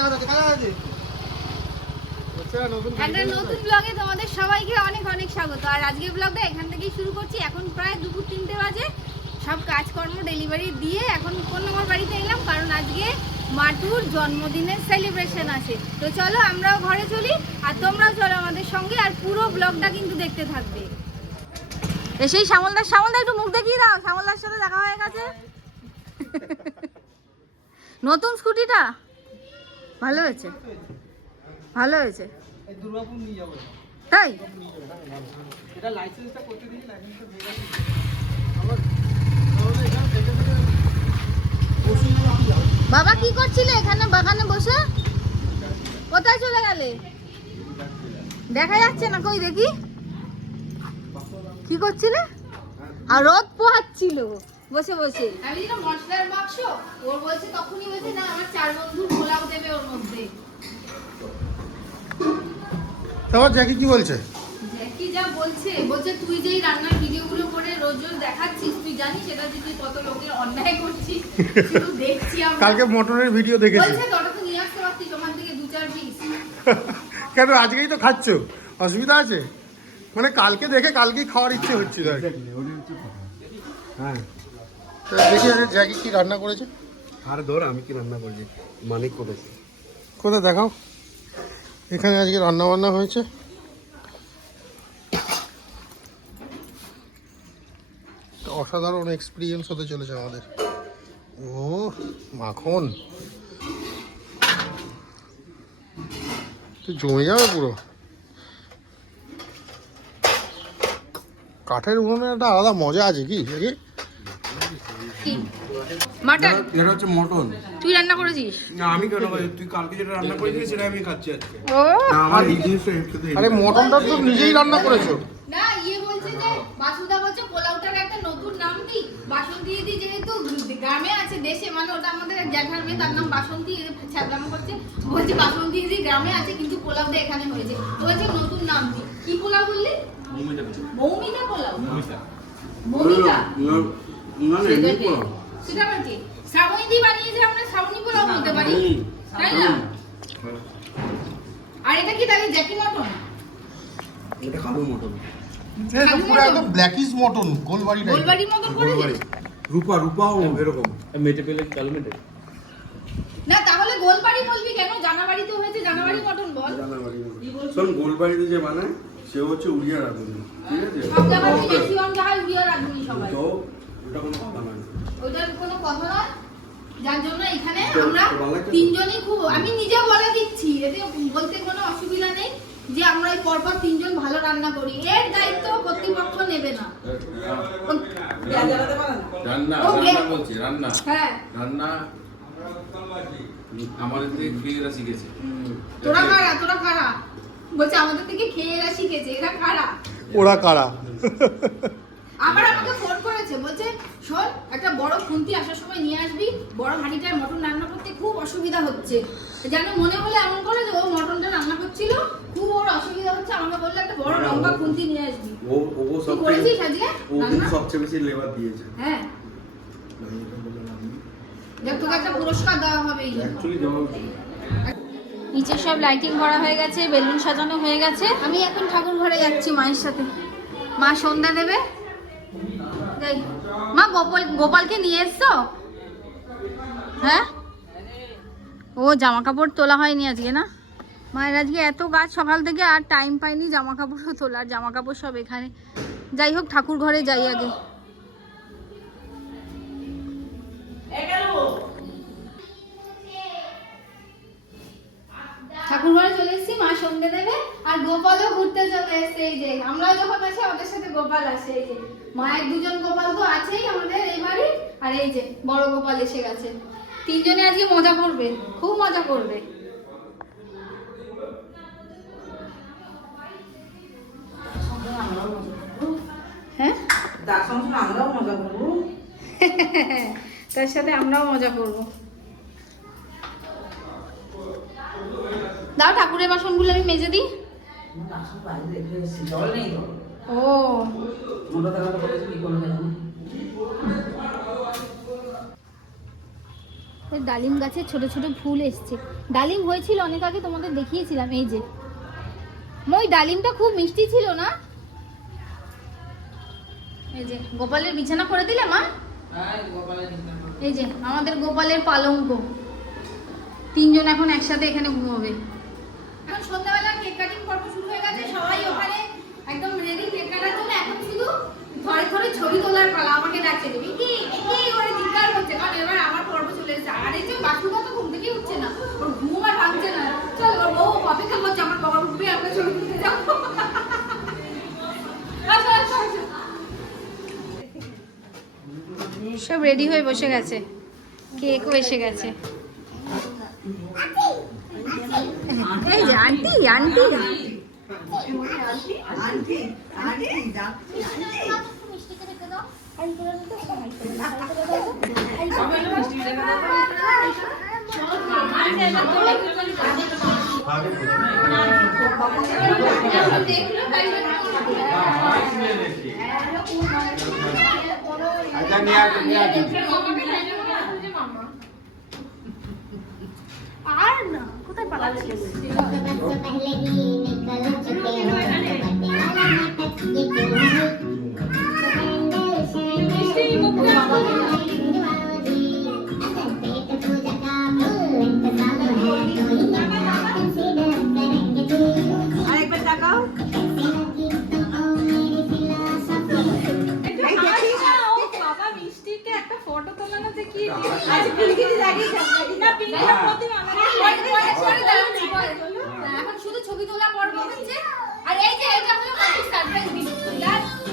একটা নতুন ব্লগে তোমাদের সবাইকে অনেক অনেক স্বাগত। আর আজকের ব্লগটা এখান থেকেই শুরু করছি। এখন প্রায় দুপুর 3টে বাজে। সব কাজকর্ম ডেলিভারি দিয়ে এখন কোন নম্বর বাড়িতে এলাম, কারণ আজকে মাটুর জন্মদিনের সেলিব্রেশন আছে। তো চলো আমরাও ঘরে চলি, আর তোমরাও চলো আমাদের সঙ্গে, আর পুরো ব্লগটা কিন্তু দেখতে থাকবে। এসেই শ্যামলদার একটু মুখ দেখিয়ে দাও। শ্যামলদার সাথে দেখা হয়ে গেছে। নতুন স্কুটিটা ভালো হয়েছে, ভালো হয়েছে তাই। বাবা কি করছিলে এখানে বাগানে বসে? কোথায় চলে গেলে? দেখা যাচ্ছে না, কই দেখি কি করছিলে? আর রোদ পোহাচ্ছিল বসে বসে। আমি যেটা মশলার বাক্স ওর বলছে, তখনই বলছে না আমার 4 বন্ধু পোলাও দেবে ওর মধ্যে। তারপর জ্যাকি কি বলছে? জ্যাকি যা বলছে তুই যেই রান্নার ভিডিওগুলো করে রোজ রোজ দেখাচ্ছিস, তুই জানিস সেটা যে তুই কত লোকের অন্যায় করছিস। শুধু দেখছি আমরা। কালকে মটনের ভিডিও দেখেছি। বলছে তোটা তো নিয়ে আসতে পারতিস ওখান থেকে 2-4 পিস। কেন আজকেই তো খাচ্ছ, অসুবিধা আছে? মানে কালকে দেখে কালকেই খাওয়ার ইচ্ছে হচ্ছিল আর কি। হ্যাঁ, তো দেখি জ্যাকি কি রান্না করেছে। আর ধর আমি কি রান্না করছি, মানিক করেছে। কোথায় দেখাও। এখানে আজকে রান্না বান্না হয়েছে। অসাধারণ এক্সপিরিয়েন্স হতে চলেছে আমাদের। ও মাখন তো জমে যাবে পুরো। কাঠের উনুনে একটা আলাদা মজা আছে কি? মাটন এটা হচ্ছে মটন। তুই রান্না করেছিস? না আমি কেন ভাই, তুই কালকে যেটা রান্না করেছিস সেটা আমি খাচ্ছি আজকে। ও না আমার এই জিনিসটা একটু আরে মটনটা তো নিজেই রান্না করেছো। না, বলছে যে বাসুদা বলছে পোলাওটার একটা নতুন নাম দি, বাসন্তী দি, যেহেতু গ্রামে আছে, দেশে মানে ওটা আমাদের জ্যাঠার মেয়ে, তার নাম বাসন্তী। ছ্যাবলাম করছে, বলছে বাসন্তী দি গ্রামে আছে কিন্তু পোলাওটা এখানে হয়েছে। বলছে নতুন নাম দি। কি পোলাও বললি? মৌমিতা পোলাও। মৌমিতা সেটা আবার কি? শ্রাবণী দি বানিয়েছে, আমরা শ্রাবণী পোলাও বলতে পারি, তাই না? আর এটা কি তাহলে জ্যাকি মটন? এটা খাবো মটন। এটা পুরো একদম ব্ল্যাকিশ মটন, গোলবাড়ি টাইপ। গোলবাড়ির মতো করে দে। রূপাও এরকম মেটে পেলে কালো মেটে না, তাহলে গোলবাড়ি বলবি কেন? জানাবাড়িতে হয়েছে, জানাবাড়ি মটন বল। শোন, গোলবাড়িতে যে বানায় সে হচ্ছে উড়িয়া রাঁধুনি, ঠিক আছে? সব জায়গায় ম্যাক্সিমাম জায়গায় উড়িয়া রাঁধুনি সবাই। তো ওটা কোনো কথা নয়, ওইটার কোনো কথা নয়। যার জন্য এখানে আমরা তিনজনই খুব, আমি নিজে বলে দিচ্ছি, এতে বলতে কোনো অসুবিধা নেই যে আমরা এই পরপর তিনজন ভালো রান্না করি। এর দায়িত্ব কর্তৃপক্ষ নেবে না। হ্যাঁ, আমাদের থেকে খেয়ে এরা শিখেছে। তোরা কারা বলছে আমাদের থেকে খেয়ে এরা শিখেছে? এরা কারা? ওরা কারা? আবার আমাকে ফোন করেছে, বলছে শোন একটা বড় খুন্তি আসার সময় নিয়ে আসবি, বড় হাঁড়িটায় মটন রান্না করতে খুব অসুবিধা হচ্ছে। যেন মনে হলে এমন করে যে ও মটনটা রান্না করছিল, খুব ওর অসুবিধা হচ্ছে, আমাকে বললো একটা বড় লম্বা খুন্তি নিয়ে আসবি। ও সবচেয়ে বেশি লেবার দিয়েছে। হ্যাঁ, তোকে একটা পুরস্কার দেওয়া হবে। নিচে সব লাইটিং করা হয়ে গেছে, বেলুন সাজানো হয়ে গেছে। আমি এখন ঠাকুর ঘরে যাচ্ছি মায়ের সাথে। মা সন্ধ্যা দেবে। মা গোপালকে নিয়ে এসছো? হ্যাঁ, ও জামা কাপড় তোলা হয়নি আজকে না? মায়ের আজকে এত কাজ সকাল থেকে, আর টাইম পাইনি জামা কাপড়ও তোলার। জামা কাপড় সব এখানে। যাই হোক, ঠাকুর ঘরে যাই আগে। ঠাকুর ঘরে চলে এসেছি, মা সন্ধ্যে দেবে, আর গোপালও ঘুরতে চলে এসেছে। এই যে আমরা যখন আসি আমাদের সাথে গোপাল আসে। এই যে মায়ের 2জন গোপাল তো আছেই আমাদের এই বাড়ি, আর এই যে বড় গোপাল এসে গেছে। তিনজনে আজকে মজা করবে, খুব মজা করবে। হ্যাঁ, তার সাথে আমরাও মজা করবো। দাও ঠাকুরের বাসনগুলো আমি মেজে দিই। ও এই ডালিম গাছে ছোট ছোট ফুল এসছে। ডালিম হয়েছিল অনেক আগে, তোমাদের দেখিয়েছিলাম। এই যে ওই ডালিমটা খুব মিষ্টি ছিল না? এই যে গোপালের বিছানা করে দিলে মা? এই যে আমাদের গোপালের পালঙ্ক, তিনজন এখন একসাথে এখানে ঘুমাবে। এখন সন্ধ্যাবেলা কেক কাটিং পর্ব শুরু হয়ে গেছে, সবাই ওখানে একদম রেডি কেক কাটার জন্য। এখন শুধু ঘরে ঘরে ছবি তোলার পালা। আমাকে ডাকছে কি করে চিৎকার করছে, কারণ এবার আমার পর্ব চলে এসেছে। আর এই যে বাসুদা তো ঘুম থেকেই উঠছে না, ওর ঘুম আর ভাঙছে না। চল ওর বউ অপেক্ষা করছে আমার বাবা উঠবে, আমরা ছবি তুলতে যাবো। সব রেডি হয়ে বসে গেছে, কেকও এসে গেছে। এই যে আন্টি আন্টি আর না কোথায় পালাচ্ছে? আরেকবার তাকাও। এখন শুধু ছবি তোলা পর্ব হচ্ছে। আর এই যে এটা হলো মাটির সারপ্রাইজ গিফট।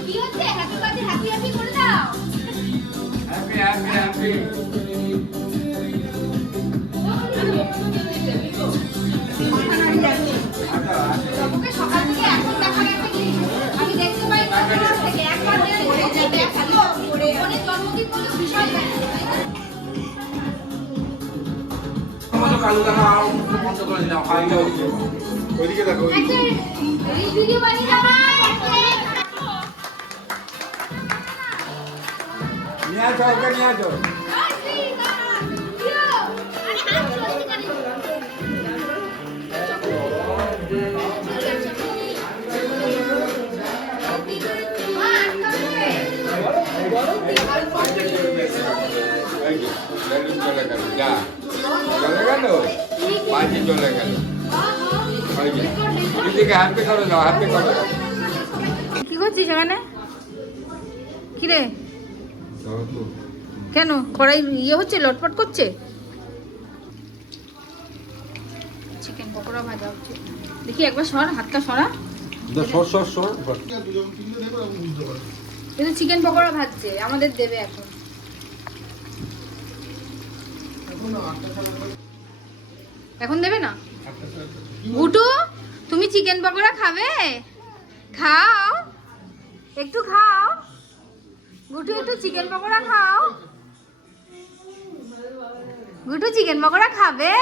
কি হচ্ছে? হ্যাপি বার্থডে, হ্যাপি হ্যাপি করে দাও। Happy happy happy. বাবুকে সকাল থেকে এখন দেখা গেছে কি আমি দেখতে পাই থেকে একবার জন্মদিন বলে বিষয় আমাদের কালু দানা বন্ধ করে দিলাম, ফাইলটা হচ্ছে ওইদিকে দেখো, একটা ভিডিও বানিয়ে দাও। নিয়ে আসো, ওকে নিয়ে আসো। চলে গেল, যা চলে গেল, বাজি চলে গেল। দিদিকে হ্যাপি করে দাও, হ্যাপি করে দাও। কি করছিস এখানে? কি রে, কেন কড়াই ইয়ে হচ্ছে, লটপট করছে? চিকেন পকোড়া ভাজা হচ্ছে। দেখি একবার সর, হাতটা সরা। কিন্তু চিকেন পকোড়া ভাজছে, আমাদের দেবে এখন। এখন দেবে না? গুটু তুমি চিকেন পকোড়া খাবে? খাও, একটু খাও। গুটু একটু চিকেন পকোড়া খাও। গুটু চিকেন পকোড়া খাবে?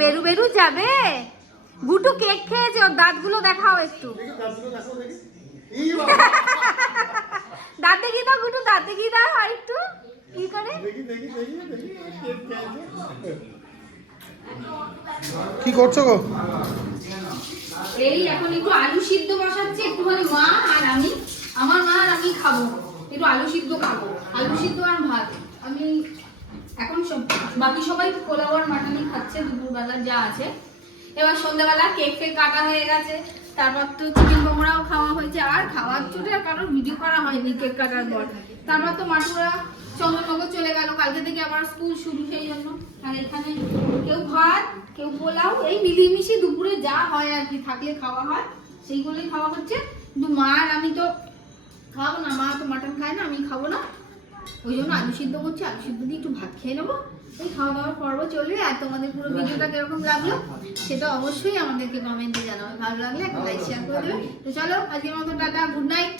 বেরু বেরু যাবে? গুটু কেক খেয়েছে, ওর দাঁতগুলো দেখাও একটু। দাঁত দেখিয়ে দাও গুটু, দাঁত দেখিয়ে দাও আর একটু। কি করে? কি করছো গো? এই এখন একটু আলু সিদ্ধ বসাচ্ছি, একটুখানি মা আর আমি, আমার মা আর আমি খাবো। একটু আলু সিদ্ধ খাবো, আলু সিদ্ধ আর ভাত। আমি এখন সব, বাকি সবাই পোলাও আর মাটনই খাচ্ছে দুপুরবেলা যা আছে। এবার সন্ধ্যাবেলা কেক ফেক কাটা হয়ে গেছে, তারপর তো চিকেন পকোড়াও খাওয়া হয়েছে। আর খাওয়ার চোটে আর কারোর ভিডিও করা হয়নি কেক কাটার পর। তারপর তো মাটুরা চন্দননগর চলে গেল, কালকে থেকে আবার স্কুল শুরু, সেই জন্য। আর এখানে কেউ ভাত, কেউ পোলাও, এই মিলিয়ে দুপুরে যা হয় আর কি, থাকলে খাওয়া হয় সেইগুলোই খাওয়া হচ্ছে। কিন্তু মা আর আমি তো খাবো না, মা তো মাটন খায় না, আমি খাবো না, ওই জন্য আলু সিদ্ধ করছি। আলু সিদ্ধ দিয়ে একটু ভাত খেয়ে নেবো। এই খাওয়া দাওয়ার পর্ব চলবে। আর তোমাদের পুরো ভিডিওটা কিরকম লাগলো সেটা অবশ্যই আমাদেরকে কমেন্টে জানাবে। ভালো লাগলে একটা লাইক শেয়ার করে দেবে। তো চলো আজকের মতো টাটা, গুড নাইট।